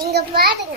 இங்க பாருங்க.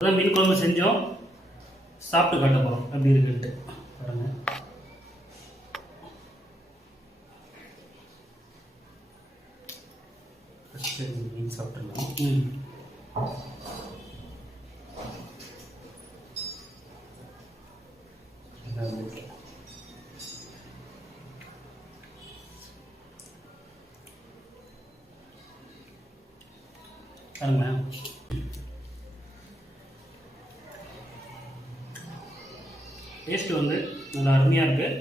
அதான் மீன் குழம்பு செஞ்சோம், சாப்பிட்டு காட்ட போகிறோம் அப்படி இருக்குன்ட்டு பாருங்க. ஃபஸ்ட்டு மீன் சாப்பிட்றலாம். பாருங்க, டேஸ்ட் வந்து நல்லா அருமையாக இருக்குது.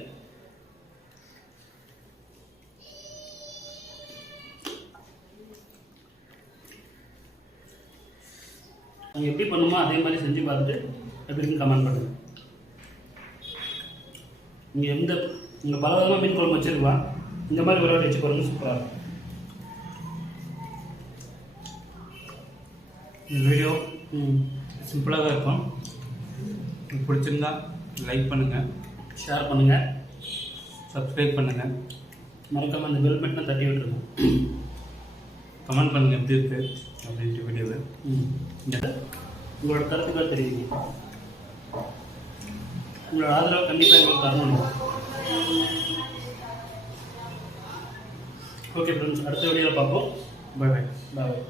நீங்கள் எப்படி பண்ணுமோ அதே மாதிரி செஞ்சு பார்த்துட்டு எப்படின்னு கமெண்ட் பண்ணுங்கள். நீங்கள் பல விதமாக மீன் குழம்பு வச்சுருக்கலாம், இந்த மாதிரி ஒரு வாட்டி வச்சு பாருங்க, சூப்பராக இருக்கும். இந்த வீடியோ சிம்பிளாக தான் இருக்கும். உங்களுக்கு பிடிச்சிருந்தா லைக் பண்ணுங்கள், ஷேர் பண்ணுங்கள், சப்ஸ்கிரைப் பண்ணுங்கள், மறக்காமல் அந்த பெல் பட்டனை தட்டி விட்டுருங்க. கமெண்ட் பண்ணுங்கள் எப்படி இருக்குது அப்படின்ட்டு வீடியோவில். உங்களோட கருத்துக்கள் தெரியுங்க. உங்களோட ஆதரவு கண்டிப்பாக எங்களுக்கு தரணும். ஓகே ஃப்ரெண்ட்ஸ், அடுத்த வீடியோவில் பார்ப்போம். பாய் பாய். பாய்.